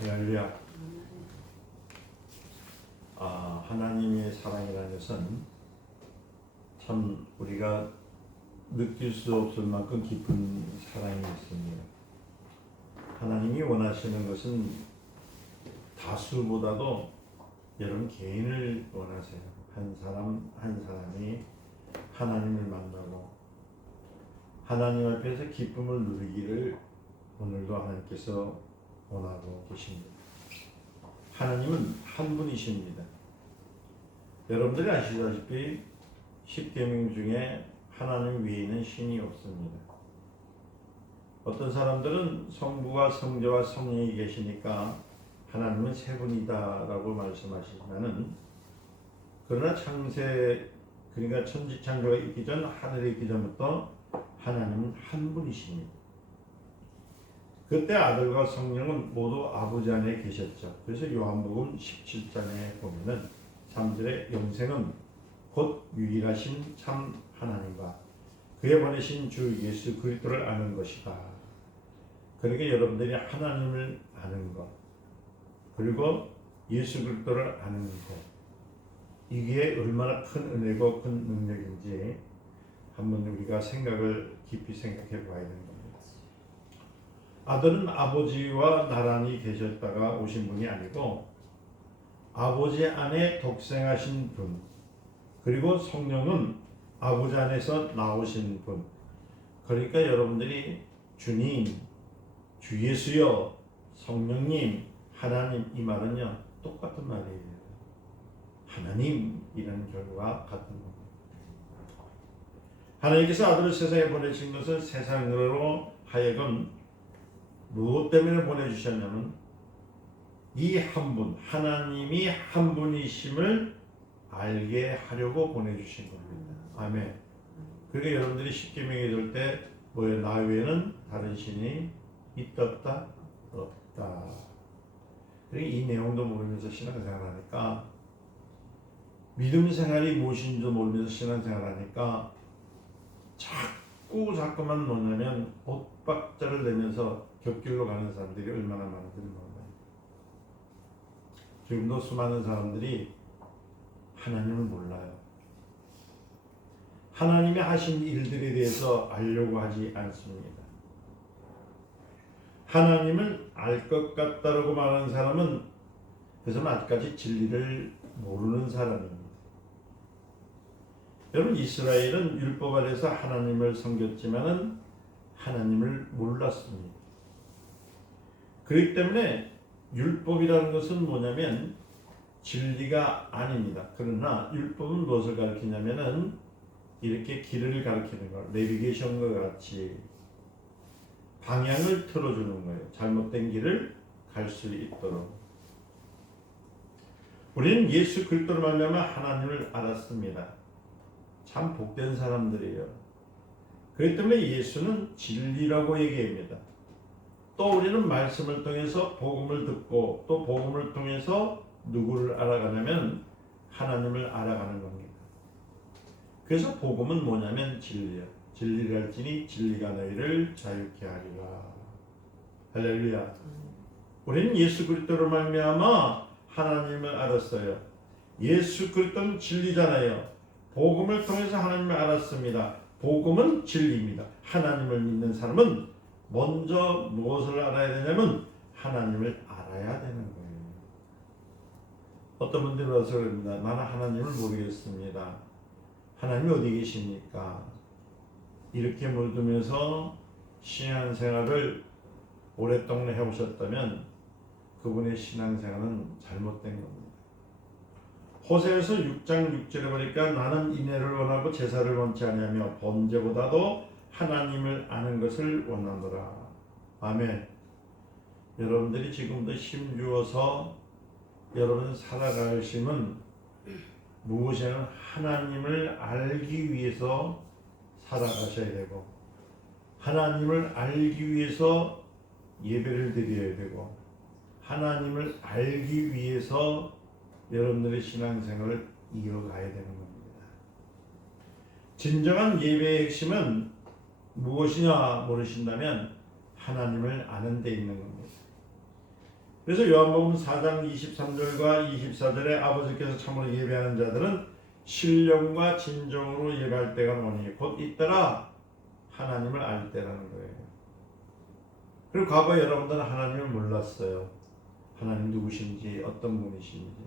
할렐루야. 하나님의 사랑이라는 것은 참 우리가 느낄 수 없을 만큼 깊은 사랑이 있습니다. 하나님이 원하시는 것은 다수보다도 여러분 개인을 원하세요. 한 사람 한 사람이 하나님을 만나고 하나님 앞에서 기쁨을 누리기를 오늘도 하나님께서 원하고 계십니다. 하나님은 한 분이십니다. 여러분들이 아시다시피 10계명 중에 하나님 외에는 신이 없습니다. 어떤 사람들은 성부와 성자와 성령이 계시니까 하나님은 세 분이다라고 말씀하시지만은, 그러나 창세, 그러니까 천지창조가 있기 전, 하늘에 있기 전부터 하나님은 한 분이십니다. 그때 아들과 성령은 모두 아버지 안에 계셨죠. 그래서 요한복음 17장에 보면은 3절에 영생은 곧 유일하신 참 하나님과 그의 보내신 주 예수 그리스도를 아는 것이다. 그러니까 여러분들이 하나님을 아는 것, 그리고 예수 그리스도를 아는 것, 이게 얼마나 큰 은혜고 큰 능력인지 한번 우리가 깊이 생각해 봐야 되는 겁니다. 아들은 아버지와 나란히 계셨다가 오신 분이 아니고 아버지 안에 독생하신 분, 그리고 성령은 아버지 안에서 나오신 분. 그러니까 여러분들이 주님, 주 예수여, 성령님, 하나님, 이 말은요 똑같은 말이에요. 하나님이라는 결과 같은 겁니다. 하나님께서 아들을 세상에 보내신 것은 세상으로 하여금 무엇 때문에 보내주셨냐면 이 한 분, 하나님이 한 분이심을 알게 하려고 보내주신 겁니다. 아멘. 그러니까 여러분들이 십계명에 들 때 뭐예요? 나 외에는 다른 신이 있다 없다? 없다. 그러니까 이 내용도 모르면서 신앙생활하니까, 믿음 생활이 무엇인지도 모르면서 신앙생활하니까 자꾸만 뭐냐면 엇박자를 내면서 곁길로 가는 사람들이 얼마나 많은지 몰라요. 지금도 수많은 사람들이 하나님을 몰라요. 하나님이 하신 일들에 대해서 알려고 하지 않습니다. 하나님을 알 것 같다라고 말하는 사람은 그것은 아직까지 진리를 모르는 사람입니다. 여러분, 이스라엘은 율법 아래서 하나님을 섬겼지만은 하나님을 몰랐습니다. 그렇기 때문에 율법이라는 것은 뭐냐면 진리가 아닙니다. 그러나 율법은 무엇을 가르치냐면은 이렇게 길을 가르치는 거, 내비게이션과 같이 방향을 틀어주는 거예요. 잘못된 길을 갈 수 있도록. 우리는 예수 그리스도로 말미암아 하나님을 알았습니다. 참 복된 사람들이에요. 그렇기 때문에 예수는 진리라고 얘기합니다. 또 우리는 말씀을 통해서 복음을 듣고 또 복음을 통해서 누구를 알아가냐면 하나님을 알아가는 겁니다. 그래서 복음은 뭐냐면 진리야. 진리를 알지니 진리가 너희를 자유케 하리라. 할렐루야. 우리는 예수 그리스도로 말미암아 하나님을 알았어요. 예수 그리스도는 진리잖아요. 복음을 통해서 하나님을 알았습니다. 복음은 진리입니다. 하나님을 믿는 사람은 먼저 무엇을 알아야 되냐면 하나님을 알아야 되는 거예요. 어떤 분들이 와서 그럽니다. 나는 하나님을 모르겠습니다. 하나님이 어디 계십니까? 이렇게 물으면서 신앙생활을 오랫동안 해오셨다면 그분의 신앙생활은 잘못된 겁니다. 호세아서 6장 6절에 보니까 나는 인애를 원하고 제사를 원치 아니하며 번제보다도 하나님을 아는 것을 원하노라. 아멘. 여러분들이 지금도 힘주어서 여러분 살아갈 힘은 무엇이냐면 하나님을 알기 위해서 살아가셔야 되고, 하나님을 알기 위해서 예배를 드려야 되고, 하나님을 알기 위해서 여러분들의 신앙생활을 이어가야 되는 겁니다. 진정한 예배의 핵심은 무엇이냐 모르신다면 하나님을 아는 데 있는 겁니다. 그래서 요한복음 4장 23절과 24절에 아버지께서 참으로 예배하는 자들은 신령과 진정으로 예배할 때가 오니 곧 이때라 하나님을 알 때라는 거예요. 그리고 과거 여러분들은 하나님을 몰랐어요. 하나님 누구신지 어떤 분이신지.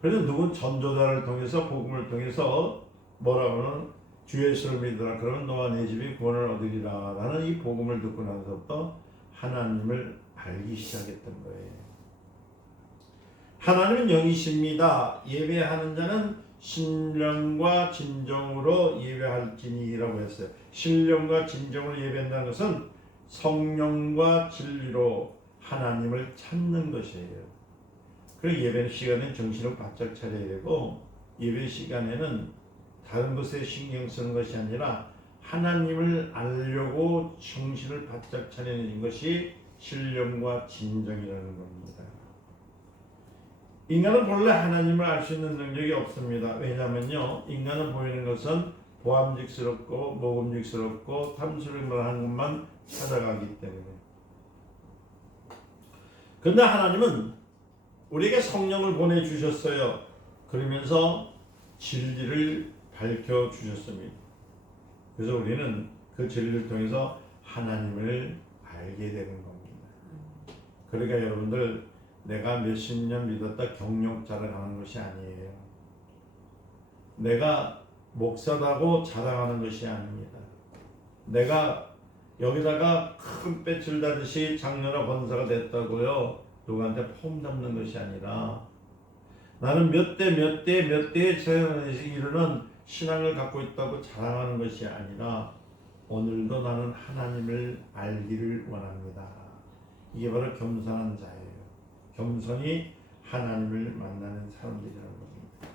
그래서 누군 전도자를 통해서 복음을 통해서 뭐라고는 주 예수를 믿으라 그러면 너와 내 집이 구원을 얻으리라 라는 이 복음을 듣고 나서부터 하나님을 알기 시작했던 거예요. 하나님은 영이십니다. 예배하는 자는 신령과 진정으로 예배할지니라고 했어요. 신령과 진정으로 예배한다는 것은 성령과 진리로 하나님을 찾는 것이에요. 그리고 예배 시간에 정신을 바짝 차려야 되고 예배 시간에는 다른 것에 신경 쓰는 것이 아니라 하나님을 알려고 정신을 바짝 차리는 것이 신령과 진정이라는 겁니다. 인간은 본래 하나님을 알 수 있는 능력이 없습니다. 왜냐하면요, 인간은 보이는 것은 보암직스럽고 먹음직스럽고 탐스러운 하는 것만 찾아가기 때문에. 그런데 하나님은 우리에게 성령을 보내주셨어요. 그러면서 진리를 밝혀주셨습니다. 그래서 우리는 그 진리를 통해서 하나님을 알게 되는 겁니다. 그러니까 여러분들 내가 몇십 년 믿었다 경력 자랑하는 것이 아니에요. 내가 목사다고 자랑하는 것이 아닙니다. 내가 여기다가 큰 배출 다듯이 장로나 권사가 됐다고요. 누구한테 폼 잡는 것이 아니라 나는 몇 대에 이르는 신앙을 갖고 있다고 자랑하는 것이 아니라 오늘도 나는 하나님을 알기를 원합니다. 이게 바로 겸손한 자예요. 겸손히 하나님을 만나는 사람들이라는 겁니다.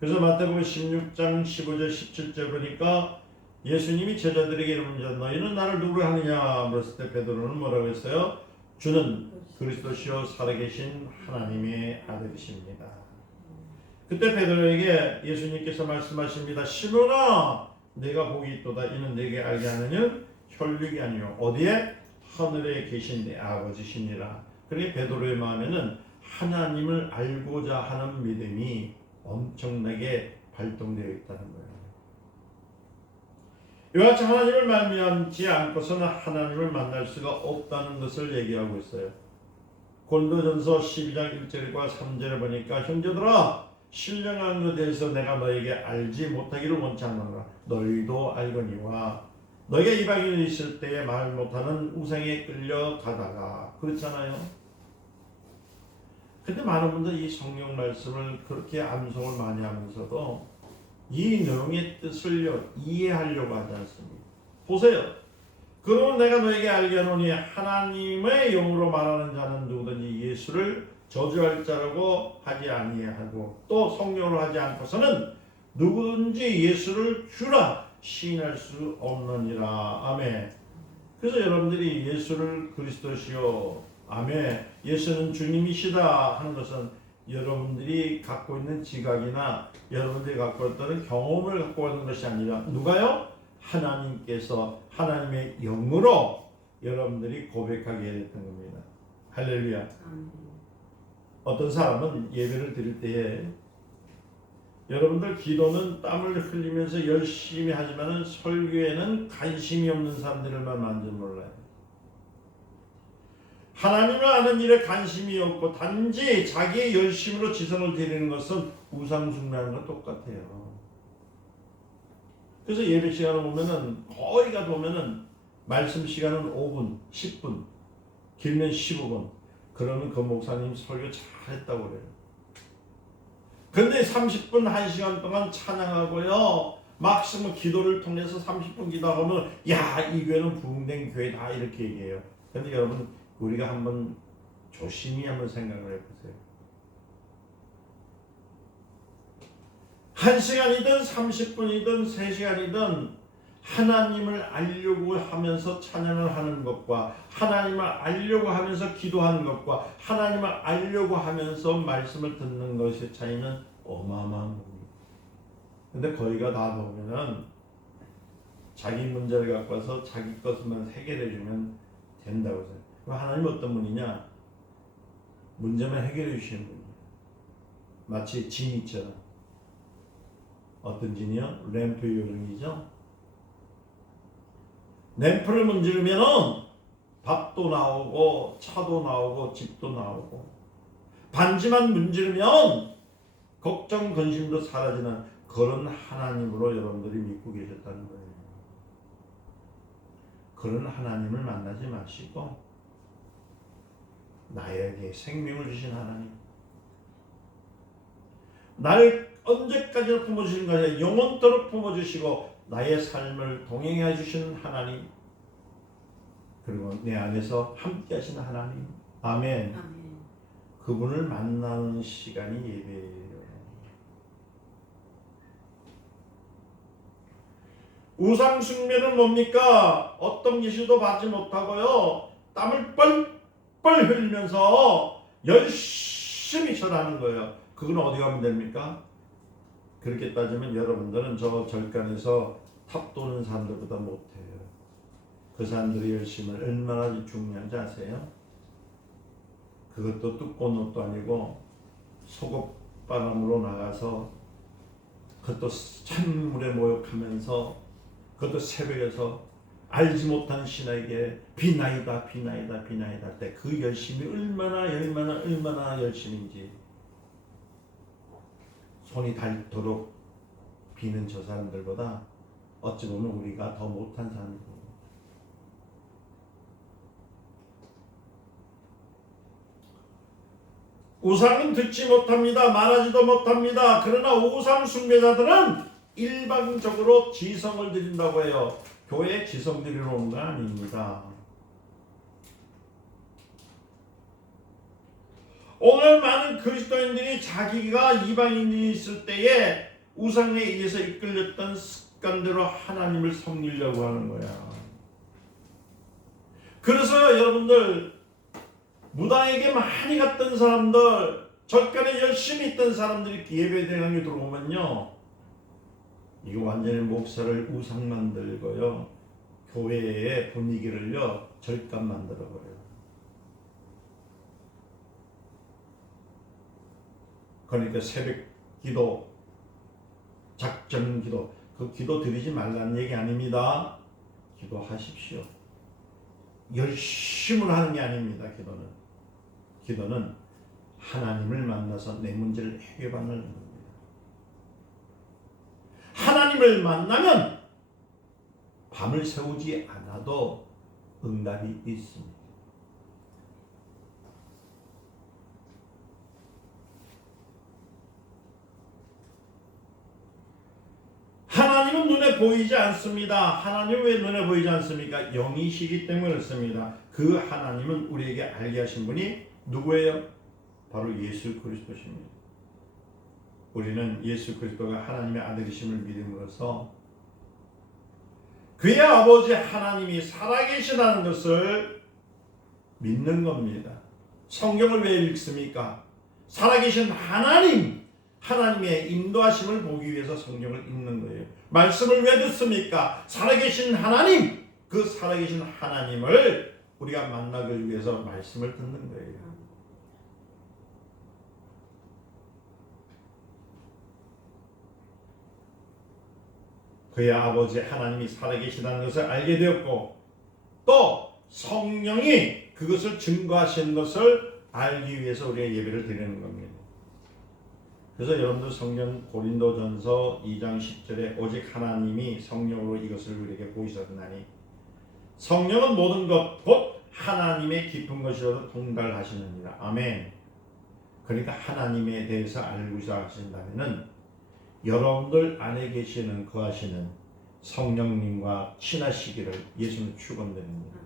그래서 마태복음 16장 15절 17절 보니까 예수님이 제자들에게 이러면서 너희는 나를 누구로 하느냐 물었을 때 베드로는 뭐라고 했어요? 주는 그리스도시요 살아계신 하나님의 아들이십니다. 그때 베드로에게 예수님께서 말씀하십니다. 시몬아 내가 복이 있도다. 이는 내게 알게 하느냐 혈육이 아니요 어디에? 하늘에 계신 내 아버지시니라. 그러니 베드로의 마음에는 하나님을 알고자 하는 믿음이 엄청나게 발동되어 있다는 거예요. 이와 같이 하나님을 말미암지 않고서는 하나님을 만날 수가 없다는 것을 얘기하고 있어요. 고린도전서 12장 1절과 3절을 보니까 형제들아 신령한 것에 대해서 내가 너에게 알지 못하기를 원치 않노라. 너희도 알거니와 너희가 이방인이 있을 때에 말 못하는 우상에 끌려가다가 그렇잖아요. 근데 많은 분들이 이 성경 말씀을 그렇게 암송을 많이 하면서도 이 내용의 뜻을 이해하려고 하지 않습니다. 보세요. 그러면 내가 너에게 알게 하노니 하나님의 영으로 말하는 자는 누구든지 예수를 저주할 자라고 하지 아니하고 또 성령으로 하지 않고서는 누구든지 예수를 주라 시인할 수 없느니라. 아멘. 그래서 여러분들이 예수를 그리스도시요 아멘 예수는 주님이시다 하는 것은 여러분들이 갖고 있는 지각이나 여러분들이 갖고 있는 경험을 갖고 있는 것이 아니라 누가요? 하나님께서 하나님의 영으로 여러분들이 고백하게 됐던 겁니다. 할렐루야. 어떤 사람은 예배를 드릴 때에 여러분들 기도는 땀을 흘리면서 열심히 하지만 설교에는 관심이 없는 사람들만 만지 몰라요. 하나님을 아는 일에 관심이 없고 단지 자기의 열심으로 지성을 드리는 것은 우상숭배하는 것 똑같아요. 그래서 예배 시간을 보면은 거의 가다 보면은 말씀 시간은 5분, 10분, 길면 15분. 그러면 그 목사님 설교 잘했다고 그래요. 근데 30분, 1시간 동안 찬양하고요. 막스무 기도를 통해서 30분 기도하면 야, 이 교회는 부흥된 교회다 이렇게 얘기해요. 근데 여러분 우리가 한번 조심히 한번 생각을 해보세요. 1시간이든 30분이든 3시간이든 하나님을 알려고 하면서 찬양을 하는 것과 하나님을 알려고 하면서 기도하는 것과 하나님을 알려고 하면서 말씀을 듣는 것의 차이는 어마어마한 겁니다. 근데 거기가 다 보면은 자기 문제를 갖고 와서 자기 것만 해결해 주면 된다고 해요. 하나님 어떤 분이냐? 문제만 해결해 주시는 분이에요. 마치 진이처럼. 어떤 진이요? 램프 요령이죠. 램프를 문지르면은 밥도 나오고 차도 나오고 집도 나오고, 반지만 문지르면 걱정 근심도 사라지는 그런 하나님으로 여러분들이 믿고 계셨다는 거예요. 그런 하나님을 만나지 마시고 나에게 생명을 주신 하나님, 나를 언제까지나 품어주시는 거 아니라 영원토록 품어주시고 나의 삶을 동행해 주시는 하나님, 그리고 내 안에서 함께 하시는 하나님. 아멘. 아멘. 그분을 만나는 시간이 예배예요. 우상 숭배는 뭡니까? 어떤 계시도 받지 못하고요, 땀을 뻘뻘 흘리면서 열심히 절하는 거예요. 그건 어디 가면 됩니까? 그렇게 따지면 여러분들은 저 절간에서 탑 도는 사람들보다 못해요. 그 사람들의 열심은 얼마나 중요한지 아세요? 그것도 두꺼운 옷도 아니고 속옷바람으로 나가서, 그것도 찬물에 모욕하면서, 그것도 새벽에서 알지 못하는 신에게 비나이다 비나이다 비나이다 할 때 그 열심이 얼마나 열심인지, 손이 닳도록 비는 저 사람들보다 어찌 보면 우리가 더 못한 사람들입니다. 우상은 듣지 못합니다. 말하지도 못합니다. 그러나 우상 숭배자들은 일방적으로 지성을 드린다고 해요. 교회에 지성 드리러 온 건 아닙니다. 오늘 많은 그리스도인들이 자기가 이방인이 있을 때에 우상에 의해서 이끌렸던 습관대로 하나님을 섬기려고 하는 거야. 그래서 여러분들, 무당에게 많이 갔던 사람들, 절간에 열심히 있던 사람들이 예배 대강에 들어오면요, 이거 완전히 목사를 우상 만들고요, 교회의 분위기를요 절간 만들어버려요. 그러니까 새벽 기도, 작전 기도, 그 기도 드리지 말라는 얘기 아닙니다. 기도하십시오. 열심을 하는 게 아닙니다. 기도는 하나님을 만나서 내 문제를 해결받는 겁니다. 하나님을 만나면 밤을 새우지 않아도 응답이 있습니다. 하나님은 눈에 보이지 않습니다. 하나님은 왜 눈에 보이지 않습니까? 영이시기 때문에 그렇습니다. 그 하나님은 우리에게 알게 하신 분이 누구예요? 바로 예수 그리스도십니다. 우리는 예수 그리스도가 하나님의 아들이심을 믿음으로써 그의 아버지 하나님이 살아계시다는 것을 믿는 겁니다. 성경을 왜 읽습니까? 살아계신 하나님의 인도하심을 보기 위해서 성경을 읽는 거예요. 말씀을 왜 듣습니까? 살아계신 하나님, 그 살아계신 하나님을 우리가 만나기 위해서 말씀을 듣는 거예요. 그의 아버지 하나님이 살아계시다는 것을 알게 되었고, 또 성령이 그것을 증거하시는 것을 알기 위해서 우리가 예배를 드리는 겁니다. 그래서 여러분들 성경 고린도전서 2장 10절에 오직 하나님이 성령으로 이것을 우리에게 보이셨나니 성령은 모든 것 곧 하나님의 깊은 것이라도 통달하시느니라. 아멘. 그러니까 하나님에 대해서 알고자 하신다면은 여러분들 안에 계시는 거하시는 성령님과 친하시기를 예수는 축원드립니다.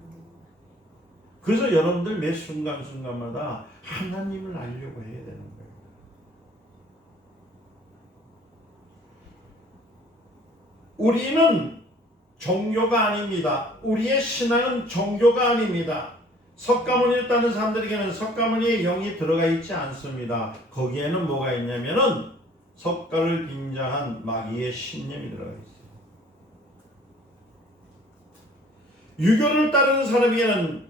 그래서 여러분들 매 순간순간마다 하나님을 알려고 해야 되는 거예요. 우리는 종교가 아닙니다. 우리의 신앙은 종교가 아닙니다. 석가모니를 따는 사람들에게는 석가모니의 영이 들어가 있지 않습니다. 거기에는 뭐가 있냐면은 석가를 빙자한 마귀의 신념이 들어가 있어요. 유교를 따르는 사람에게는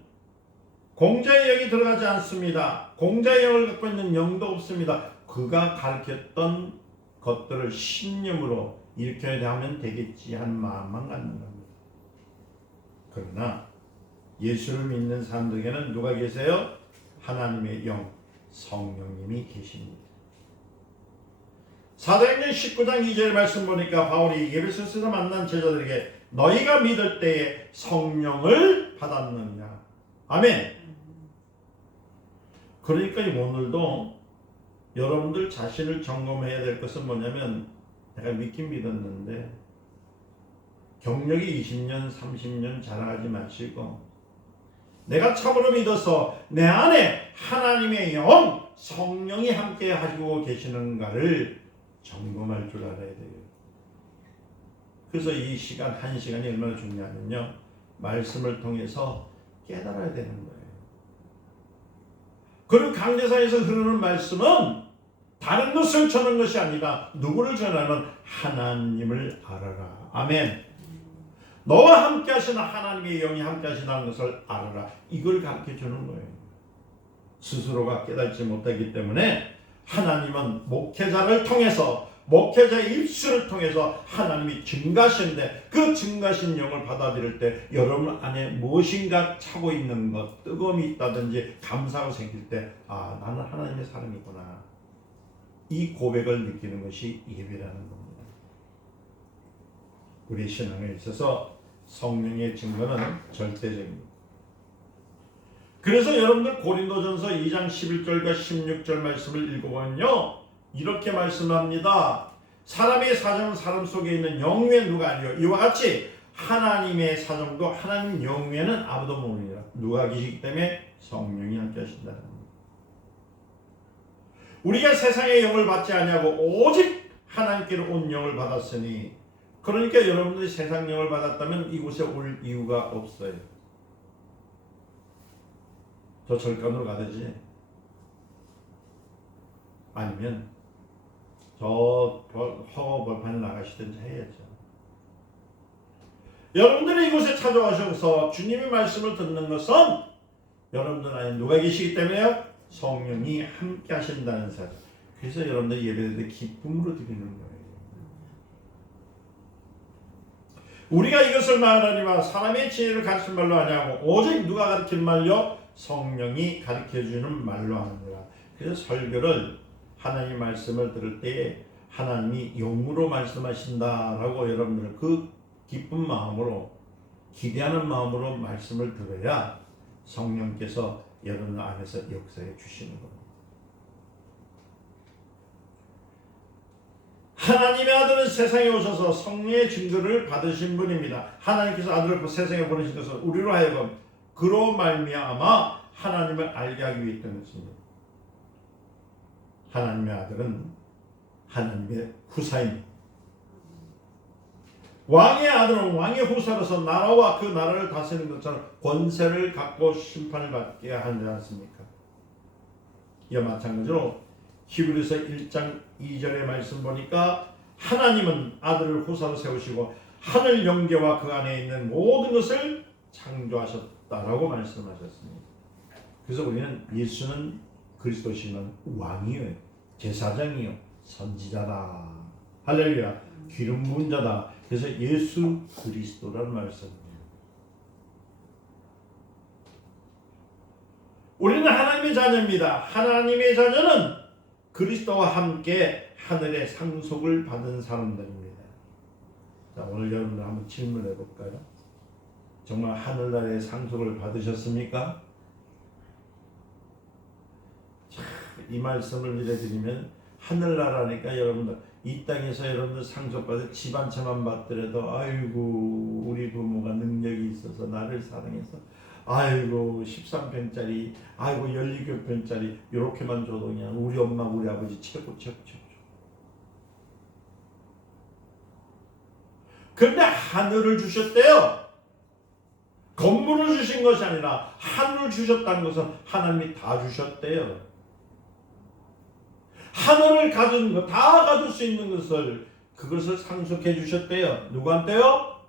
공자의 영이 들어가지 않습니다. 공자의 영을 갖고 있는 영도 없습니다. 그가 가르쳤던 것들을 신념으로 이렇게 하면 되겠지 하는 마음만 갖는 겁니다. 그러나 예수를 믿는 사람들에게는 누가 계세요? 하나님의 영, 성령님이 계십니다. 사도행전 19장 2절 말씀 보니까 바울이 에베소서에서 만난 제자들에게 너희가 믿을 때에 성령을 받았느냐. 아멘. 그러니까 오늘도 여러분들 자신을 점검해야 될 것은 뭐냐면 내가 믿긴 믿었는데 경력이 20년, 30년 자랑하지 마시고 내가 참으로 믿어서 내 안에 하나님의 영, 성령이 함께 가지고 계시는가를 점검할 줄 알아야 돼요. 그래서 이 시간, 한 시간이 얼마나 중요하면요. 말씀을 통해서 깨달아야 되는 거예요. 그리고 강대상에서 흐르는 말씀은 다른 것을 전하는 것이 아니라 누구를 전하는 하나님을 알아라. 아멘. 너와 함께 하시는 하나님의 영이 함께 하시다는 것을 알아라. 이걸 가르쳐 주는 거예요. 스스로가 깨닫지 못하기 때문에 하나님은 목회자를 통해서 목회자의 입술을 통해서 하나님이 증가하시는데 그 증가하신 영을 받아들일 때 여러분 안에 무엇인가 차고 있는 것, 뜨거움이 있다든지 감사가 생길 때 아, 나는 하나님의 사람이구나. 이 고백을 느끼는 것이 예배라는 겁니다. 우리 신앙에 있어서 성령의 증거는 절대적입니다. 그래서 여러분들 고린도전서 2장 11절과 16절 말씀을 읽어보면요. 이렇게 말씀합니다. 사람의 사정은 사람 속에 있는 영위에 누가 알리요? 이와 같이 하나님의 사정도 하나님 영위에는 아무도 모르니라. 누가 계시기 때문에 성령이 함께 하신다는 겁니다. 우리가 세상의 영을 받지 아니하고 오직 하나님께로 온 영을 받았으니 그러니까 여러분들이 세상 영을 받았다면 이곳에 올 이유가 없어요. 저 절간으로 가든지 아니면 저 허거 벌판에 나가시든지 해야죠. 여러분들이 이곳에 찾아와셔서 주님의 말씀을 듣는 것은 여러분들 안에 누가 계시기 때문에요? 성령이 함께 하신다는 사실. 그래서 여러분들 예배드릴 때 기쁨으로 드리는 거예요. 우리가 이것을 말하니와 사람의 지혜를 가르친 말로 하냐고 오직 누가 가르친 말요? 성령이 가르쳐주는 말로 하느니라. 그래서 설교를 하나님 말씀을 들을 때 하나님이 영으로 말씀하신다라고 여러분들 그 기쁜 마음으로 기대하는 마음으로 말씀을 들어야 성령께서 여러분 안에서 역사해 주시는 겁니다. 하나님의 아들은 세상에 오셔서 성령의 증거를 받으신 분입니다. 하나님께서 아들을 세상에 보내신 것은 우리로 하여금 그로 말미암아 하나님을 알게 하기 위해 있던 것입니다. 하나님의 아들은 하나님의 후사입니다. 왕의 아들은 왕의 후사로서 나라와 그 나라를 다스리는 것처럼 권세를 갖고 심판을 받게 하지 않습니까? 이와 마찬가지로 히브리서 1장 2절의 말씀 보니까 하나님은 아들을 후사로 세우시고 하늘 영계와 그 안에 있는 모든 것을 창조하셨다라고 말씀하셨습니다. 그래서 우리는 예수는 그리스도시는 왕이요, 제사장이요, 선지자다. 할렐루야. 기름 부은 자다. 그래서 예수 그리스도라는 말씀입니다. 우리는 하나님의 자녀입니다. 하나님의 자녀는 그리스도와 함께 하늘의 상속을 받은 사람들입니다. 자, 오늘 여러분들 한번 질문해 볼까요? 정말 하늘나라의 상속을 받으셨습니까? 자, 이 말씀을 드리면 하늘나라니까 여러분들 이 땅에서 여러분들 상속받을 집 한 채만 받더라도 아이고 우리 부모가 능력이 있어서 나를 사랑해서 아이고 13평짜리 아이고 12평짜리 이렇게만 줘도 그냥 우리 엄마 우리 아버지 최고. 그런데 하늘을 주셨대요. 건물을 주신 것이 아니라 하늘을 주셨다는 것은 하나님이 다 주셨대요. 하늘을 가진 것, 다 가질 수 있는 것을 그것을 상속해 주셨대요. 누구한테요?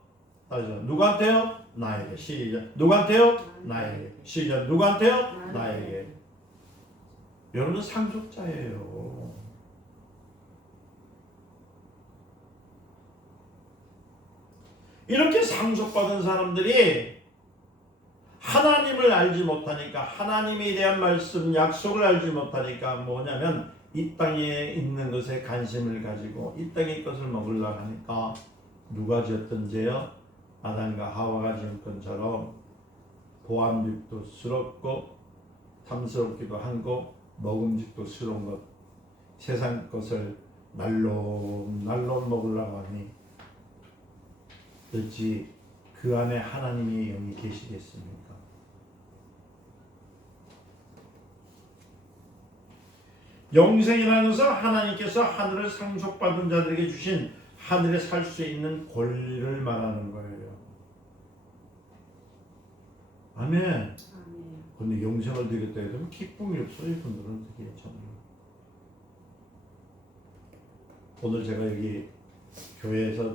따라서 누구한테요? 나에게. 시작. 누구한테요? 나에게. 시작. 누구한테요? 나에게. 여러분은 상속자예요. 이렇게 상속받은 사람들이 하나님을 알지 못하니까, 하나님에 대한 말씀, 약속을 알지 못하니까 뭐냐면 이 땅에 있는 것에 관심을 가지고 이 땅의 것을 먹으려고 하니까 누가 지었던 죄요? 아담과 하와가 지은 것처럼 보암직도 스럽고 탐스럽기도 한고 먹음직도 스러운 것, 세상 것을 날로 먹으려고 하니 어찌 그 안에 하나님의 영이 계시겠습니까? 영생이라는 것은 하나님께서 하늘을 상속받은 자들에게 주신 하늘에 살 수 있는 권리를 말하는 거예요. 아멘. 근데 영생을 드렸다 해도 기쁨이 없어요. 이분들은 되게 참. 오늘 제가 여기 교회에서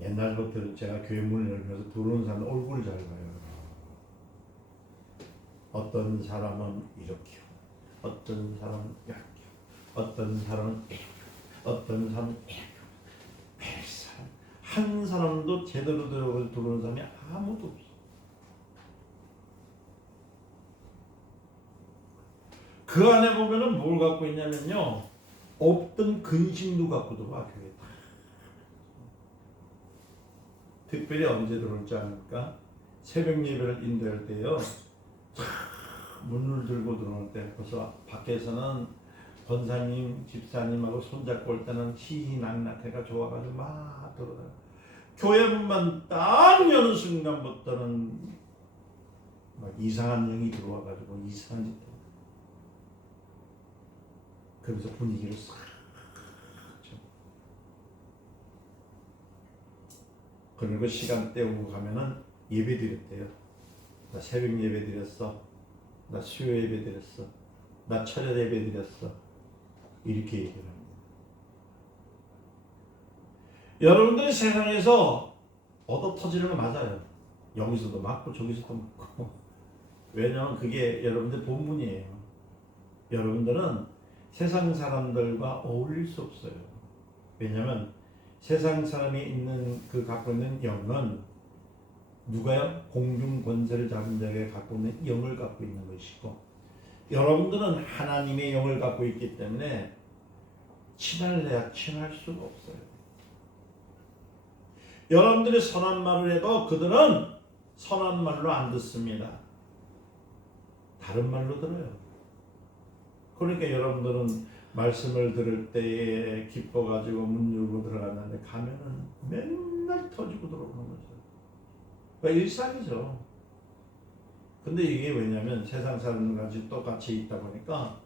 옛날부터 제가 교회 문을 열면서 들어오는 사람 얼굴을 잘 봐요. 어떤 사람은 이렇게, 어떤 사람은 이렇게, 어떤 사람은 이렇게, 어떤 사람은 이렇게. 한 사람도 제대로 들어오는 사람이 아무도 없어. 그 안에 보면은 뭘 갖고 있냐면요, 없던 근심도 갖고 들어와 교회. 특별히 언제 들어올지 아니까 새벽 예배를 인도할 때요, 문을 들고 들어올 때 벌써 밖에서는 권사님, 집사님하고 손잡고 올 때는 희희낙낙해가 좋아가지고 막 들어와요. 교회 문만 딱 여는 순간부터는 막 이상한 영이 들어와가지고 이상한 짓. 그래서 분위기를 싹. 그리고 시간 때우고 가면은 예배 드렸대요. 나 새벽 예배 드렸어. 나 수요 예배 드렸어. 나 철야 예배 드렸어. 이렇게 얘기를 합니다. 여러분들이 세상에서 얻어 터지는 거 맞아요. 여기서도 맞고 저기서도 맞고. 왜냐하면 그게 여러분들 본분이에요. 여러분들은 세상 사람들과 어울릴 수 없어요. 왜냐하면 세상 사람이 있는 그 갖고 있는 영은 누가요? 공중 권세를 잡은 자에게 갖고 있는 영을 갖고 있는 것이고, 여러분들은 하나님의 영을 갖고 있기 때문에 친할래야 친할 수가 없어요. 여러분들이 선한 말을 해도 그들은 선한 말로 안 듣습니다. 다른 말로 들어요. 그러니까 여러분들은 말씀을 들을 때에 기뻐가지고 문 열고 들어갔는데 가면은 맨날 터지고 들어오는 거죠. 그러니까 일상이죠. 근데 이게 왜냐면 세상 사람들과 똑같이 있다 보니까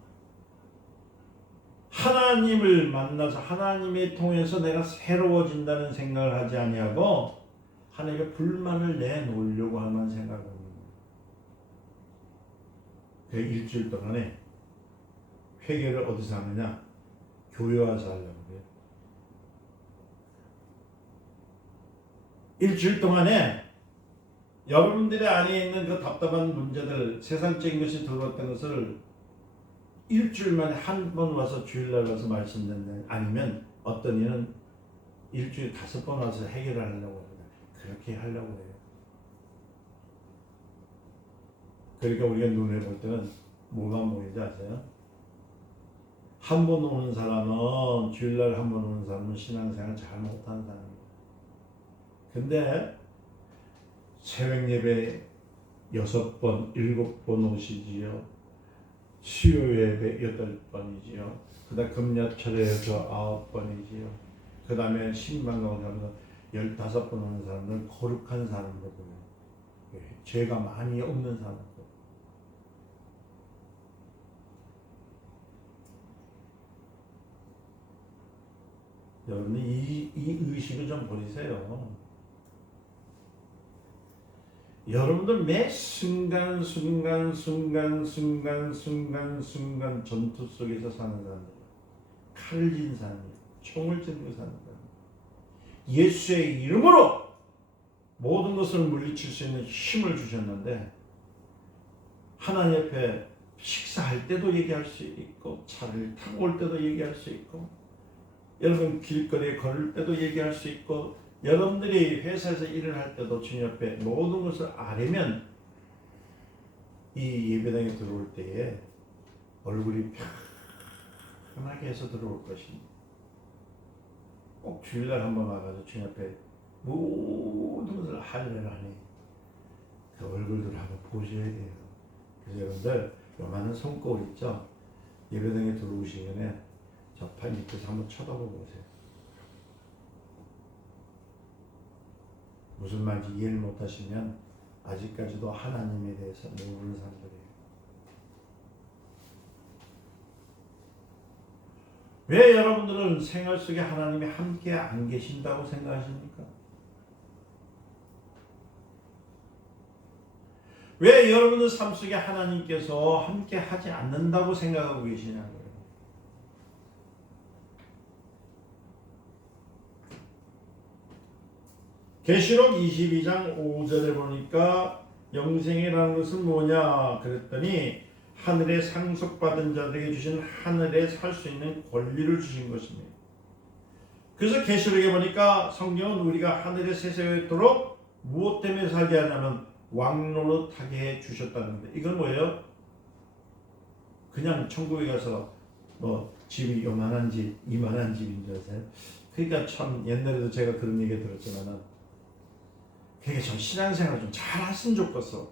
하나님을 만나서 하나님을 통해서 내가 새로워진다는 생각을 하지 아니하고 하나님의 불만을 내놓으려고 하는 생각을 합니다. 그 일주일 동안에 회개를 어디서 하느냐? 교회 와서 하려고 해요. 일주일 동안에 여러분들의 안에 있는 그 답답한 문제들, 세상적인 것이 들어왔던 것을 일주일 만에 한 번 와서 주일날 와서 말씀 듣는, 아니면 어떤 이는 일주일 5번 와서 해결을 하려고 합니다. 그렇게 하려고 해요. 그러니까 우리가 눈에 볼 때는 뭐가 보이는지 아세요? 한 번 오는 사람은, 주일날 한 번 오는 사람은 신앙생활 잘 못하는 사람이에요. 근데 새벽 예배 6번, 7번 오시지요. 수요 예배 8번이지요. 그 다음 금야철에서 9번이지요. 그 다음에 신방가운 사람들 15번 오는 사람들은 거룩한 사람들이고요. 죄가 많이 없는 사람들. 여러분 이 의식을 좀 버리세요. 여러분들 매 순간 전투 속에서 사는 사람들, 칼을 진 사람이에요. 총을 들고 사는 사람. 예수의 이름으로 모든 것을 물리칠 수 있는 힘을 주셨는데 하나님 옆에 식사할 때도 얘기할 수 있고 차를 타고 올 때도 얘기할 수 있고 여러분 길거리에 걸을 때도 얘기할 수 있고 여러분들이 회사에서 일을 할 때도 주님 옆에 모든 것을 아뢰면 이 예배당에 들어올 때에 얼굴이 편하게 해서 들어올 것입니다. 꼭 주일날 한번 와가지고 주님 앞에 모든 것을 할례하니 그 얼굴들을 한번 보셔야 돼요. 그래서 여러분들 요만한 손거울 있죠? 예배당에 들어오시기 전에 저 팔 밑에서 한번 쳐다보고 오세요. 무슨 말인지 이해를 못하시면 아직까지도 하나님에 대해서 모르는 사람들이에요. 왜 여러분들은 생활 속에 하나님이 함께 안 계신다고 생각하십니까? 왜 여러분들 삶 속에 하나님께서 함께 하지 않는다고 생각하고 계시냐고요. 계시록 22장 5절에 보니까 영생이라는 것은 뭐냐 그랬더니 하늘에 상속받은 자들에게 주신 하늘에 살 수 있는 권리를 주신 것입니다. 그래서 계시록에 보니까 성경은 우리가 하늘에 세세토록 무엇 때문에 살게 하냐면 왕노릇하게 해 주셨다는데 이건 뭐예요? 그냥 천국에 가서 뭐 집이 요만한 집, 이만한 집인 줄 아세요? 그러니까 참 옛날에도 제가 그런 얘기 들었지만은 그게 좀 신앙생활을 좀 잘했으면 좋겠어.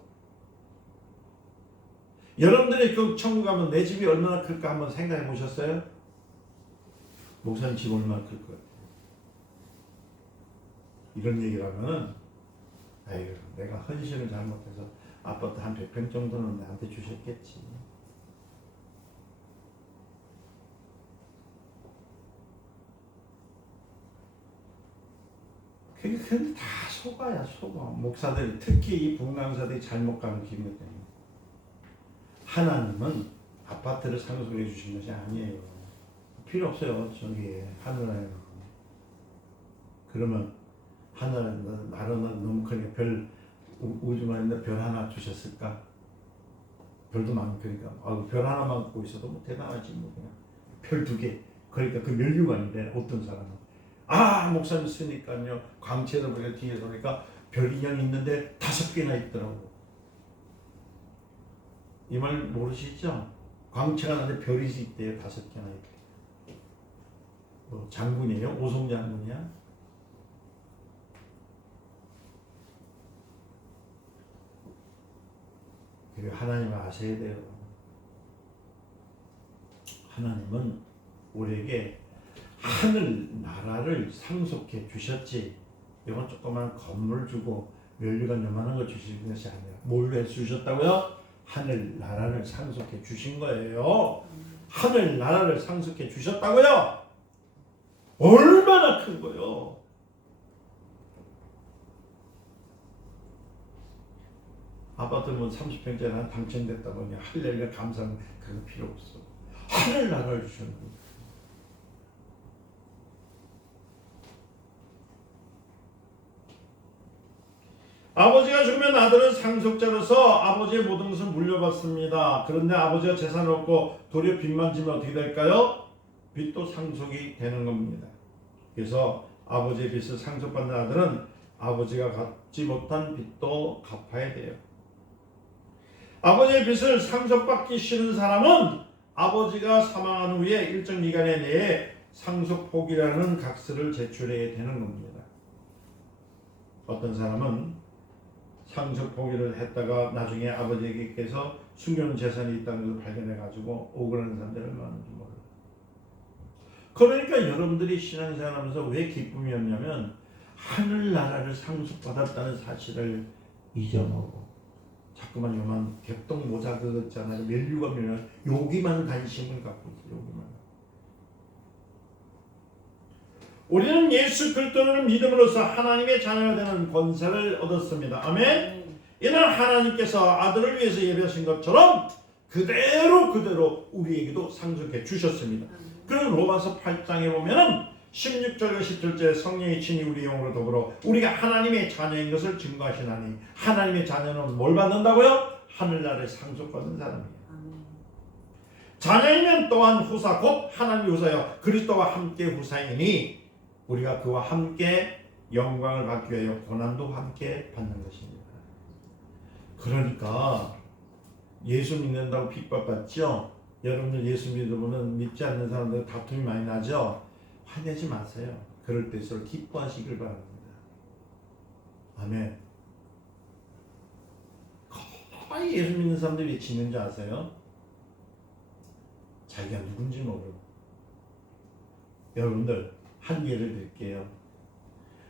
여러분들이 그 천국 가면 내 집이 얼마나 클까 한번 생각해 보셨어요? 목사님 집 얼마나 클 것 같아요? 이런 얘기를 하면은 아이고 내가 헌신을 잘못해서 아파트 한 100평 정도는 나한테 주셨겠지. 그게 다 속아야 속아. 목사들이 특히 이 분강사들이 잘못 가는 길이기 때문에 하나님은 아파트를 상속해 주신 것이 아니에요. 필요 없어요. 저기 하늘에 그러면 하늘은 나라는 너무 크니까 별 우주만 있는데 별 하나 주셨을까? 별도 많으니까 별 하나만 갖고 있어도 뭐 대단하지 뭐 그냥 별 2개. 그러니까 그 면류관인데 어떤 사람은 목사님 쓰니까요 광채를 보니까 뒤에서 보니까 별 인형이 있는데 5개나 있더라고. 이 말 모르시죠? 광채가 나는데 별이 있대요. 5개나 있대. 뭐 장군이에요? 오송 장군이야? 그리고 하나님을 아셔야 돼요. 하나님은 우리에게 하늘 나라를 상속해 주셨지. 이건 조그만 건물 주고 면류관 요만한 거 주시는 것이 아니라 뭘 해주셨다고요? 하늘 나라를 상속해 주신 거예요. 하늘 나라를 상속해 주셨다고요? 얼마나 큰 거요? 아파트 뭐 30평짜리 한 당첨됐다고 그냥 할렐루야 감사는 그거 필요 없어. 하늘 나라를 주셨는데. 아버지가 죽으면 아들은 상속자로서 아버지의 모든 것을 물려받습니다. 그런데 아버지가 재산을 얻고 도리어 빚만 지면 어떻게 될까요? 빚도 상속이 되는 겁니다. 그래서 아버지의 빚을 상속받는 아들은 아버지가 갚지 못한 빚도 갚아야 돼요. 아버지의 빚을 상속받기 싫은 사람은 아버지가 사망한 후에 일정 기간 내에 상속포기라는 각서를 제출해야 되는 겁니다. 어떤 사람은 상속포기를 했다가 나중에 아버지에게서 숨겨놓은 재산이 있다는 것을 발견해가지고 억울한 사람들이 많은지 몰라요. 그러니까 여러분들이 신앙생활하면서 왜 기쁨이 없냐면 하늘나라를 상속받았다는 사실을 잊어먹어. 자꾸만 요만 객동 모자 그거 있잖아요. 면류관이나 여기만 관심을 갖고 있어요. 여기만. 우리는 예수 그리스도를 믿음으로써 하나님의 자녀가 되는 권세를 얻었습니다. 아멘. 이는 하나님께서 아들을 위해서 예배하신 것처럼 그대로 우리에게도 상속해 주셨습니다. 그리고 로마서 8장에 보면은 16절과 17절에 성령이 친히 우리 영으로 더불어 우리가 하나님의 자녀인 것을 증거하시나니 하나님의 자녀는 뭘 받는다고요? 하늘나라에 상속받는 사람이에요. 자녀이면 또한 후사 곧 하나님의 후사여 그리스도와 함께 후사이니 우리가 그와 함께 영광을 받기 위하여 고난도 함께 받는 것입니다. 그러니까 예수 믿는다고 핍박받죠? 여러분들 예수 믿으면 믿지 않는 사람들 다툼이 많이 나죠? 화내지 마세요. 그럴 때일수록 기뻐하시길 바랍니다. 아멘. 거의 예수 믿는 사람들이 왜 지는 줄 아세요? 자기가 누군지 모르고. 여러분들 한 예를 들게요.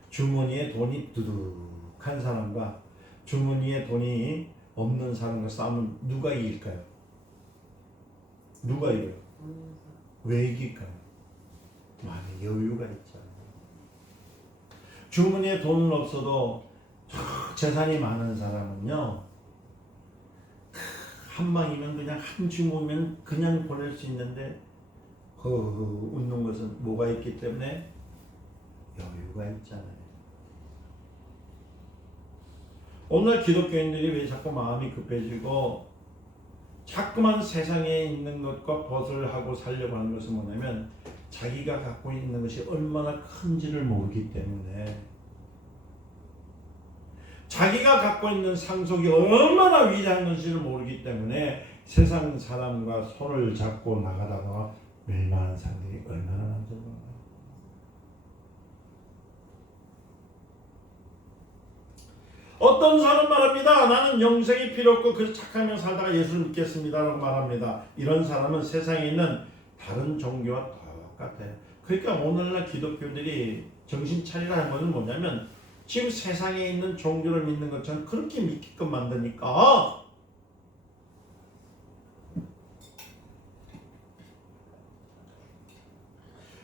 주머니에 돈이 두둑한 사람과 주머니에 돈이 없는 사람과 싸우면 누가 이길까요? 누가 이겨요? 왜 이길까요? 많이 여유가 있잖아요. 주머니에 돈은 없어도 재산이 많은 사람은요, 한 방이면 그냥 한 주먹이면 그냥 보낼 수 있는데 웃는 것은 뭐가 있기 때문에 여유가 있잖아요. 오늘 기독교인들이 왜 자꾸 마음이 급해지고 자꾸만 세상에 있는 것과 벗을 하고 살려고 하는 것은 뭐냐면 자기가 갖고 있는 것이 얼마나 큰지를 모르기 때문에, 자기가 갖고 있는 상속이 얼마나 위대한 것인지를 모르기 때문에 세상 사람과 손을 잡고 나가다가 멸망하는 사람들이 얼마나 많죠. 어떤 사람 말합니다. 나는 영생이 필요 없고 그래서 착하며 살다가 예수를 믿겠습니다 라고 말합니다. 이런 사람은 세상에 있는 다른 종교와 똑같아요. 그러니까 오늘날 기독교들이 정신 차리라 한 것은 뭐냐면 지금 세상에 있는 종교를 믿는 것처럼 그렇게 믿게끔 만드니까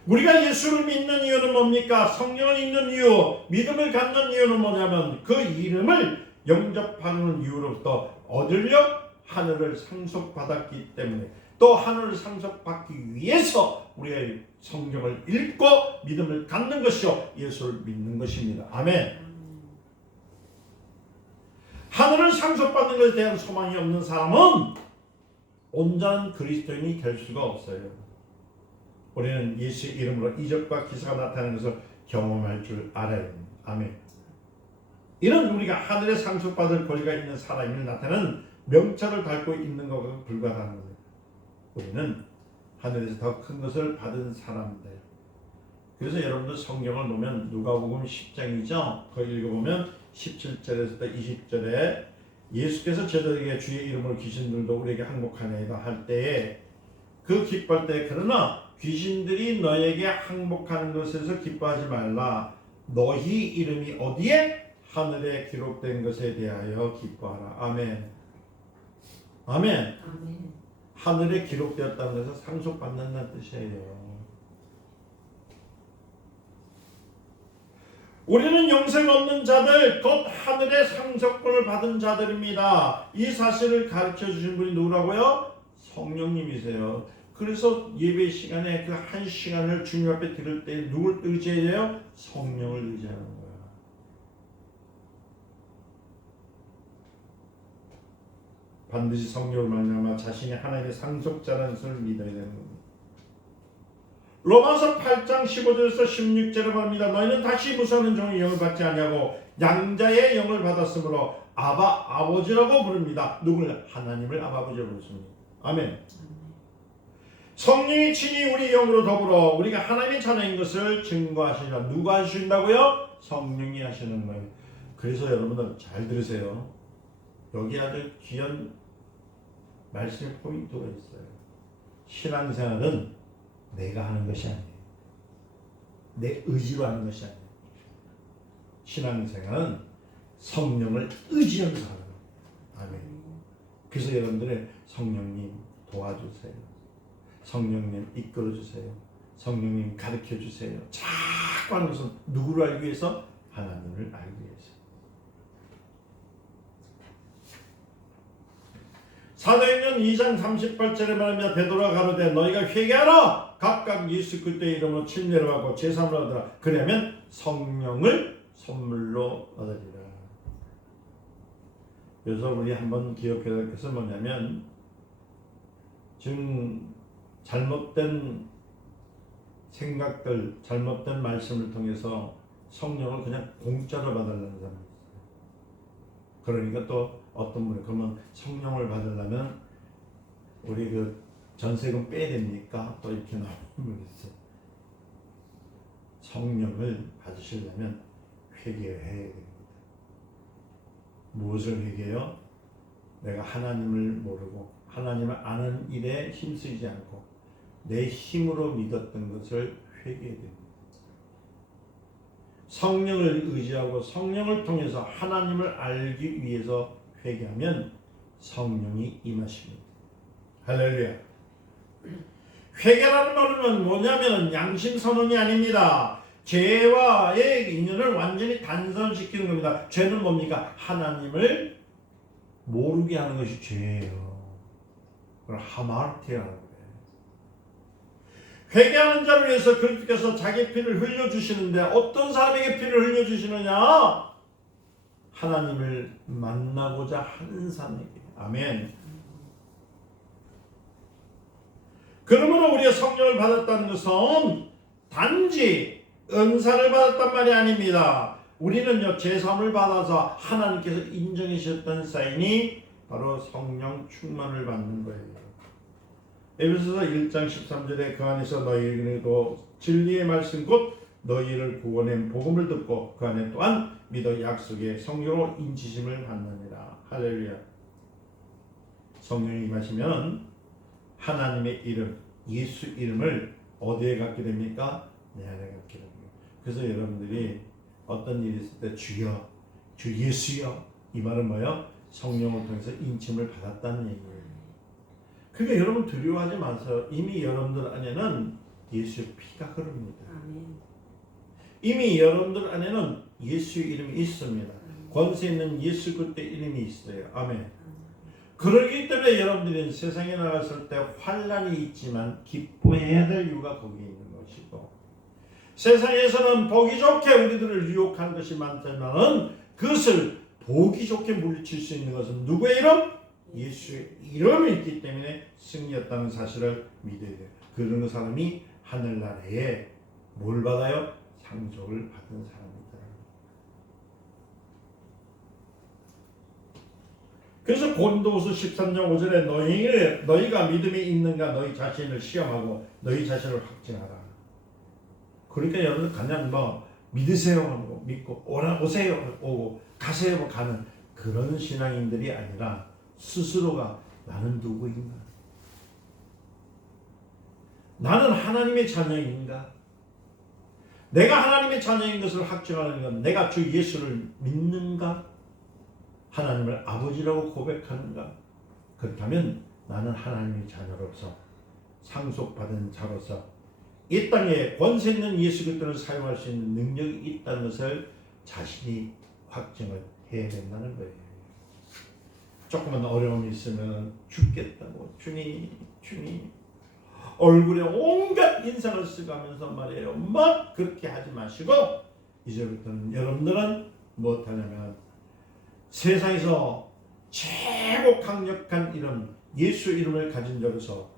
우리가 예수를 믿는 이유는 뭡니까? 성령을 믿는 이유, 믿음을 갖는 이유는 뭐냐면 그 이름을 영접하는 이유로부터 얻으려 하늘을 상속받았기 때문에, 또 하늘을 상속받기 위해서 우리가 성경을 읽고 믿음을 갖는 것이요 예수를 믿는 것입니다. 아멘. 하늘을 상속받는 것에 대한 소망이 없는 사람은 온전한 그리스도인이 될 수가 없어요. 우리는 예수의 이름으로 이적과 기사가 나타나는 것을 경험할 줄 알아야 됩니다. 아멘. 이런 우리가 하늘에 상속받을 권리가 있는 사람임을 나타내는 명찰을 달고 있는 것과 불과하다는 거예요. 우리는 하늘에서 더 큰 것을 받은 사람들. 그래서 여러분들 성경을 보면 누가복음 10장이죠. 거기 읽어보면 17절에서부터 20절에 예수께서 제자들에게 주의 이름으로 귀신들도 우리에게 항복하나이다 할 때에 그 기뻐할 때 그러나 귀신들이 너에게 항복하는 것에서 기뻐하지 말라. 너희 이름이 어디에? 하늘에 기록된 것에 대하여 기뻐하라. 아멘. 아멘. 아멘. 하늘에 기록되었다는 것은 상속받는다는 뜻이에요. 우리는 영생 없는 자들, 곧 하늘의 상속권을 받은 자들입니다. 이 사실을 가르쳐 주신 분이 누구라고요? 성령님이세요. 그래서 예배 시간에 그 한 시간을 주님 앞에 들을 때 누굴 의지해야 돼요? 성령을 의지하는 거야. 반드시 성령을 말미암아 자신이 하나님의 상속자라는 것을 믿어야 되는 겁니다. 로마서 8장 15절에서 16절에 말합니다. 너희는 다시 무수하는 종의 영을 받지 아니하고 양자의 영을 받았으므로 아바 아버지라고 부릅니다. 누구를? 하나님을 아버지로 부르십니다. 아멘. 성령이 친히 우리 영으로 더불어 우리가 하나님의 자녀인 것을 증거하시라. 누가 하신다고요? 성령이 하시는 거예요. 그래서 여러분들 잘 들으세요. 여기 아주 귀한 말씀의 포인트가 있어요. 신앙생활은 내가 하는 것이 아니에요. 내 의지로 하는 것이 아니에요. 신앙생활은 성령을 의지하면서 하는 거예요. 아멘. 그래서 여러분들의 성령님 도와주세요. 성령님 이끌어주세요. 성령님 가르쳐주세요. 자꾸 하는 것은 누구를 알기 위해서? 하나님을 알기 위해서. 사도행전 2장 38절에 말하며 베드로가 가로되 너희가 회개하라 각각 예수 그리스도의 이름으로 침례를 받고 제사함을 얻으라 그러면 성령을 선물로 얻으리라. 그래서 우리 한번 기억해야 될 것은 뭐냐면 지금 잘못된 생각들, 잘못된 말씀을 통해서 성령을 그냥 공짜로 받으려는 사람이 있어요. 그러니까 또 어떤 분이 그러면 성령을 받으려면 우리 그 전세금 빼야 됩니까? 또 이렇게 나오는 분이 있어요. 성령을 받으시려면 회개를 해야 됩니다. 무엇을 회개해요? 내가 하나님을 모르고 하나님을 아는 일에 힘쓰지 않고 내 힘으로 믿었던 것을 회개해야 됩니다. 성령을 의지하고 성령을 통해서 하나님을 알기 위해서 회개하면 성령이 임하십니다. 할렐루야. 회개라는 말은 뭐냐면 양심선언이 아닙니다. 죄와의 인연을 완전히 단선시키는 겁니다. 죄는 뭡니까? 하나님을 모르게 하는 것이 죄예요. 그걸 하마르티라는 거예요. 회개하는 자를 위해서 그리스도께서 자기 피를 흘려주시는데 어떤 사람에게 피를 흘려주시느냐? 하나님을 만나고자 하는 사람에게. 아멘. 그러므로 우리가 성령을 받았다는 것은 단지 은사를 받았단 말이 아닙니다. 우리는요 제사함을 받아서 하나님께서 인정해 주셨던 사인이 바로 성령 충만을 받는 거예요. 에베소서 1장 13절에 그 안에서 너희도 진리의 말씀 곧 너희를 구원한 복음을 듣고 그 안에 또한 믿어 약속의 성령으로 인치심을 받느니라. 할렐루야. 성령이 임하시면 하나님의 이름, 예수 이름을 어디에 갖게 됩니까? 내 안에 갖게 됩니다. 그래서 여러분들이 어떤 일이 있을 때 주여, 주 예수여 이 말은 뭐예요? 성령을 통해서 인침을 받았다는 얘기예요. 그러니까 여러분 두려워하지 마세요. 이미 여러분들 안에는 예수의 피가 흐릅니다. 이미 여러분들 안에는 예수의 이름이 있습니다. 권세 있는 예수 그리스도의 이름이 있어요. 아멘. 그러기 때문에 여러분들이 세상에 나갔을 때 환난이 있지만 기뻐해야 될 이유가 거기에 있는 것이고, 세상에서는 보기 좋게 우리들을 유혹하는 것이 많지만은 그것을 보기 좋게 물리칠 수 있는 것은 누구의 이름? 예수의 이름이 있기 때문에 승리였다는 사실을 믿어야 돼요. 그런 사람이 하늘나라에 뭘 받아요? 상속을 받은 사람이다. 그래서 고린도후서 13장 5절에 너희가 믿음이 있는가 너희 자신을 시험하고 너희 자신을 확증하라. 그러니까 여러분 그냥 믿으세요 하고 믿고 오세요 오고 가세요 가는 그런 신앙인들이 아니라 스스로가 나는 누구인가? 나는 하나님의 자녀인가? 내가 하나님의 자녀인 것을 확증하는 건 내가 주 예수를 믿는가? 하나님을 아버지라고 고백하는가? 그렇다면 나는 하나님의 자녀로서 상속받은 자로서 이 땅에 권세 있는 예수 그리스도를 사용할 수 있는 능력이 있다는 것을 자신이 확증을 해야 된다는 거예요. 조금만 어려움이 있으면 죽겠다고 주님 얼굴에 온갖 인상을 쓰가면서 말해요. 막 그렇게 하지 마시고 이제부터는 여러분들은 무엇하냐면 세상에서 최고 강력한 이름 예수 이름을 가진 자로서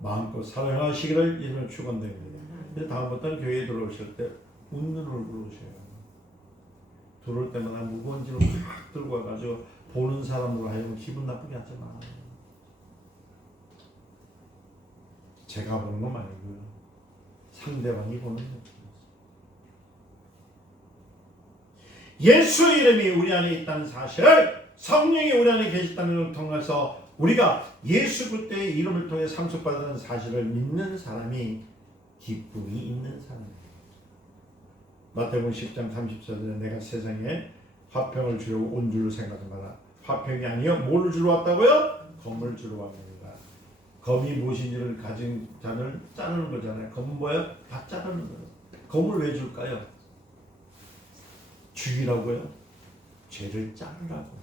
마음껏 사랑하시기를 이름을 축원드립니다. 근데 다음부터는 교회에 들어오실 때 웃는 얼굴로 오셔요. 들어올 때마다 무거운 짐을 팍 들고 와가지고 보는 사람으로 하여금 기분 나쁘게 하지 마. 제가 보는 건 아니고요. 상대방이 보는 거죠. 예수 이름이 우리 안에 있다는 사실을 성령이 우리 안에 계시다는 것을 통해서 우리가 예수 그리스도의 이름을 통해 상속받는 사실을 믿는 사람이 기쁨이 있는 사람이에요. 마태복음 10장 34절에 내가 세상에 화평을 주려고 온 줄로 생각하지 마라. 화평이 아니요 뭘 주러 왔다고요? 검을 주러 왔습니다. 검이 무엇인지를 가진 자를 자르는 거잖아요. 검은 뭐예요? 다 자르는 거예요. 검을 왜 줄까요? 죽이라고요? 죄를 자르라고.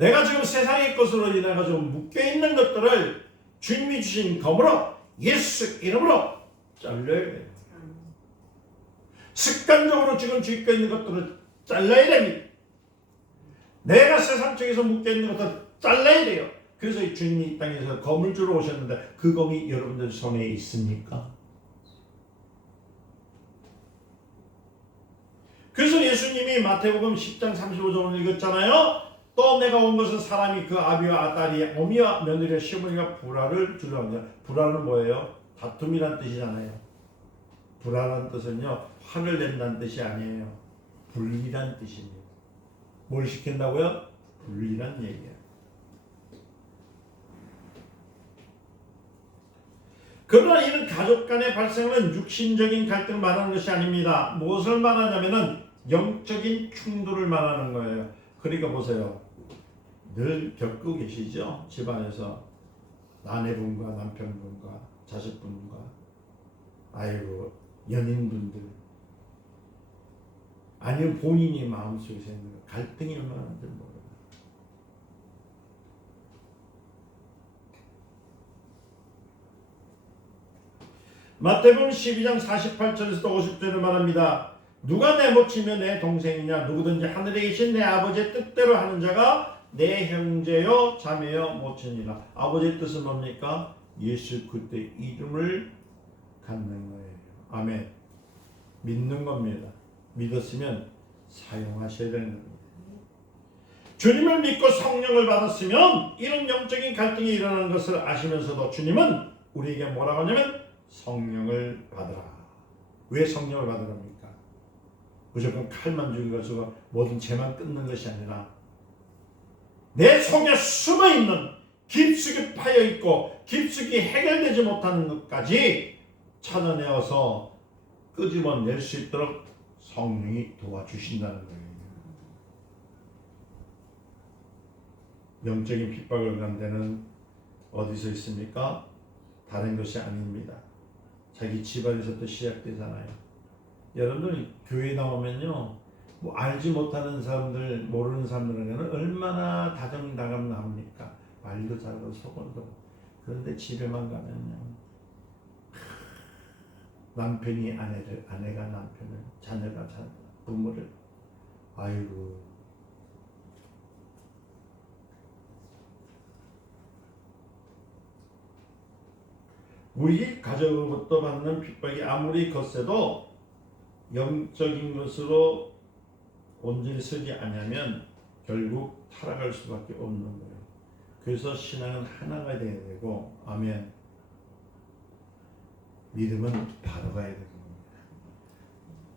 내가 지금 세상의 것으로 인해 가지고 묶여 있는 것들을 주님이 주신 검으로 예수 이름으로 잘라야 돼요. 습관적으로 지금 쥐고 있는 것들을 잘라야 됩니다. 내가 세상 쪽에서 묶여 있는 것들을 잘라야 돼요. 그래서 주님이 이 땅에서 검을 주러 오셨는데 그 검이 여러분들 손에 있습니까? 그래서 예수님이 마태복음 10장 35절을 읽었잖아요. 또 내가 온 것은 사람이 그 아비와 딸이 어미와 며느리와 시어머니가 불화를 주려느냐. 불화는 뭐예요? 다툼이란 뜻이잖아요. 불화란 뜻은요, 화를 낸다는 뜻이 아니에요. 분리란 뜻입니다. 뭘 시킨다고요? 분리란 얘기예요. 그러나 이는 가족 간에 발생하는 육신적인 갈등을 말하는 것이 아닙니다. 무엇을 말하냐면은 영적인 충돌을 말하는 거예요. 그러니까 보세요. 늘 겪고 계시죠? 집안에서 아내분과 남편분과 자식분과 아이고 연인분들 아니면 본인이 마음속에 있는 갈등이 얼마나 많은지 모르겠어요. 마태복음 12장 48절에서 50절을 말합니다. 누가 내 모치며 내 동생이냐 누구든지 하늘에 계신 내 아버지의 뜻대로 하는 자가 내 형제요 자매요 모친이라. 아버지의 뜻은 뭡니까? 예수 그리스도의 이름을 갖는 거예요. 아멘. 믿는 겁니다. 믿었으면 사용하셔야 되는 겁니다. 주님을 믿고 성령을 받았으면 이런 영적인 갈등이 일어나는 것을 아시면서도 주님은 우리에게 뭐라고 하냐면 성령을 받으라. 왜 성령을 받으랍니까? 무조건 칼만 주는 것으로 모든 죄만 끊는 것이 아니라 내 속에 숨어있는 깊숙이 파여있고 깊숙이 해결되지 못하는 것까지 찾아내어서 끄집어낼 수 있도록 성령이 도와주신다는 거예요. 영적인 핍박을 받는 데는 어디서 있습니까? 다른 것이 아닙니다. 자기 집안에서부터 시작되잖아요. 여러분들 교회 나오면요, 뭐 알지 못하는 사람들, 모르는 사람들에게는 얼마나 다정다감합니까? 말도 잘하고 속언도. 그런데 집에만 가면요, 남편이 아내를, 아내가 남편을, 자녀가 부모를, 아이고. 우리 가족으로부터 받는 핍박이 아무리 거세도 영적인 것으로 온전히 서지 않으면 결국 타락할 수밖에 없는 거예요. 그래서 신앙은 하나가 되어야 되고, 아멘. 믿음은 바로 가야 되는 겁니다.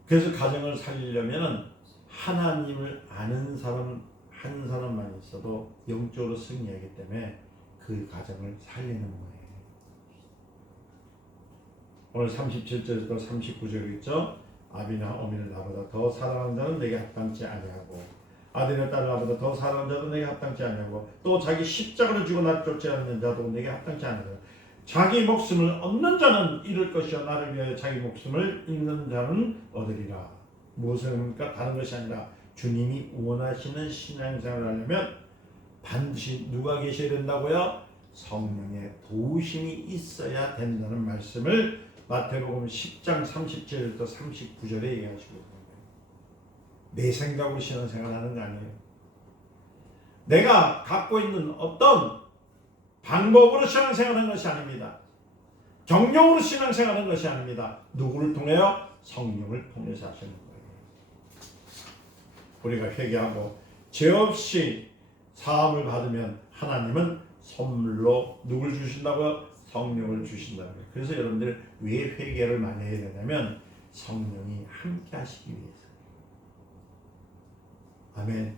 그래서 가정을 살리려면 하나님을 아는 사람 한 사람만 있어도 영적으로 승리하기 때문에 그 가정을 살리는 거예요. 오늘 37절부터 39절 있죠? 아비나 어미를 나보다 더 사랑하는 자는 내게 합당치 아니하고 아들이나 딸을 나보다 더 사랑하는 자도 내게 합당치 아니하고 또 자기 십자가를 지고 나를 쫓지 않는 자도 내게 합당치 아니하고 자기 목숨을 얻는 자는 잃을 것이요 나를 위하여 자기 목숨을 잃는 자는 얻으리라. 무엇을 합니까? 다른 것이 아니라 주님이 원하시는 신앙생활을 하려면 반드시 누가 계셔야 된다고요? 성령의 도우심이 있어야 된다는 말씀을 마태복음 10장 37절부터 39절에 얘기하시고 있습니다. 내 생각으로 신앙생활하는 거 아니에요. 내가 갖고 있는 어떤 방법으로 신앙생활하는 것이 아닙니다. 정령으로 신앙생활하는 것이 아닙니다. 누구를 통해요? 성령을 통해서 하시는 거예요. 우리가 회개하고 죄 없이 사함을 받으면 하나님은 선물로 누굴 주신다고요? 성령을 주신다는 거예요. 그래서 여러분들 왜 회개를 많이 해야 되냐면 성령이 함께 하시기 위해서. 아멘.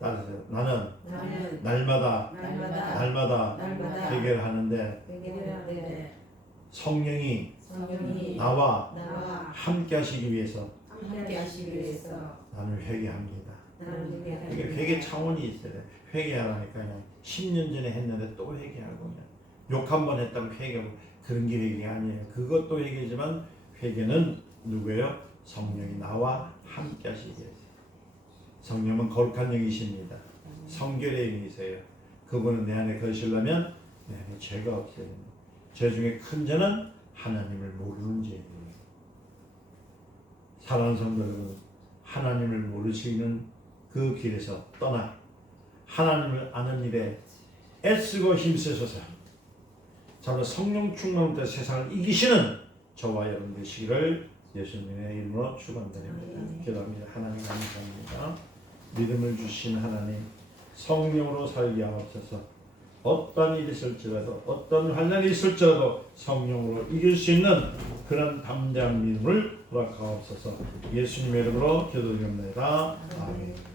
따르세요. 나는 날마다 회개를 하는데 성령이 나와 함께 하시기 위해서 나는 회개합니다. 그러니까 회개 차원이 있어야 돼. 회개하라니까 그냥 10년 전에 했는데 또 회개하고 그냥 욕 한 번 했다고 회개하고 그런 게 회개 아니에요. 그것도 회개지만 회개는 누구예요? 성령이 나와 함께 하시기 위해서. 성령은 거룩한 영이십니다. 성결의 영이세요. 그분은 내 안에 거하시려면 내 안에 죄가 없어야 됩니다. 죄 중에 큰 죄는 하나님을 모르는 죄예요. 사랑하는 성도 여러분, 하나님을 모르시는 그 길에서 떠나 하나님을 아는 일에 애쓰고 힘쓰셔서 참으로 성령 충만부터 세상을 이기시는 저와 여러분 되시기를 예수님의 이름으로 축원드립니다. 기도합니다. 하나님 감사합니다. 믿음을 주신 하나님, 성령으로 살게 하옵소서. 어떤 일이 있을지라도 어떤 환난이 있을지라도 성령으로 이길 수 있는 그런 담대한 믿음을 허락하옵소서. 예수님의 이름으로 기도드립니다. 아멘.